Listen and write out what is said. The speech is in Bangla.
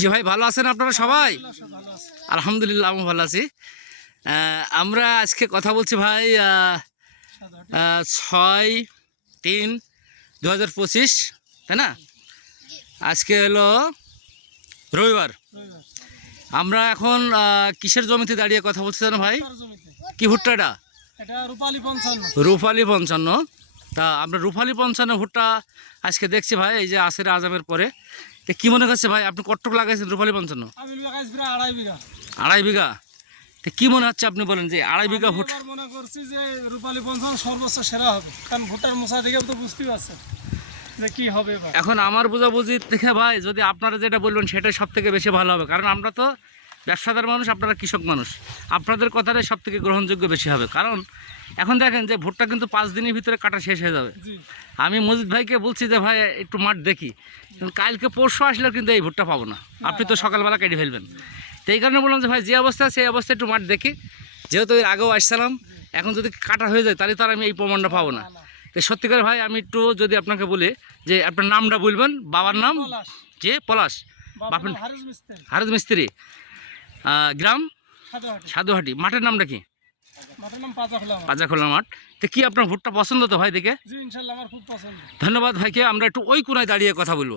জি ভাই ভালো আছেন আপনারা সবাই? আলহামদুলিল্লাহ আমি ভালো আছি। আমরা আজকে কথা বলছি ভাই ছয় তিন দু হাজার পঁচিশ তাই না? আজকে হলো রবিবার। আমরা এখন কিসের জমিতে দাঁড়িয়ে কথা বলছি জানো ভাই? কি ভুট্টা এটা এটা রূপালী পঞ্চান্ন। রূপালি পঞ্চান্ন। তা আমরা রূপালি পঞ্চান্ন ভুট্টা আজকে দেখছি ভাই এই যে আসের আজামের পরে। তো কী মনে করছে ভাই আপনি কট্টক লাগাইছেন রূপালি পঞ্চান্ন? আড়াই বিঘা। আড়াই বিঘা? তো কী মনে হচ্ছে আপনি বলেন যে আড়াই বিঘা আমি ভুট এবার মনে করছি যে রূপালী পঞ্চান্ন সর্বোচ্চ সেরা হবে কারণ ভুট্টার মশা দেখে তো বুঝতেই পারছেন কি হবে এখন আমার বোঝাবুঝি দেখে ভাই যদি আপনারা যেটা বলবেন সেটাই সব থেকে বেশি ভালো হবে। কারণ আমরা তো ব্যবসাদার মানুষ আপনারা কৃষক মানুষ। আপনাদের কথাটাই সব থেকে গ্রহণযোগ্য বেশি হবে। কারণ এখন দেখেন যে ভুট্টা কিন্তু পাঁচ দিনের ভিতরে কাটা শেষ হয়ে যাবে। আমি মজিদ ভাইকে বলছি যে ভাই একটু মাঠ দেখি। কালকে পরশু আসলে কিন্তু এই ভুট্টা পাবো না। আপনি তো সকালবেলা কেটে ফেলবেন। তো এই কারণে বললাম যে ভাই যে অবস্থা সেই অবস্থায় একটু মাঠ দেখি। যেহেতু এর আগেও আসছিলাম এখন যদি কাটা হয়ে যায় তাহলে তো আমি এই প্রমাণটা পাবো না। তো সত্যিকার ভাই আমি একটু যদি আপনাকে বলি যে আপনার নামটা বলবেন বাবার নাম? যে পলাশ। বাপের হারিস মিস্ত্রি। গ্রাম? সাদাহাটি সাধুহাটি। মাঠের নামটা কি? পাজাখোলা মাঠ। তো কি আপনার ভুট্টা পছন্দ তো ভাই দেখে? ধন্যবাদ ভাইকে আমরা একটু ওই কোনায় দাঁড়িয়ে কথা বলব।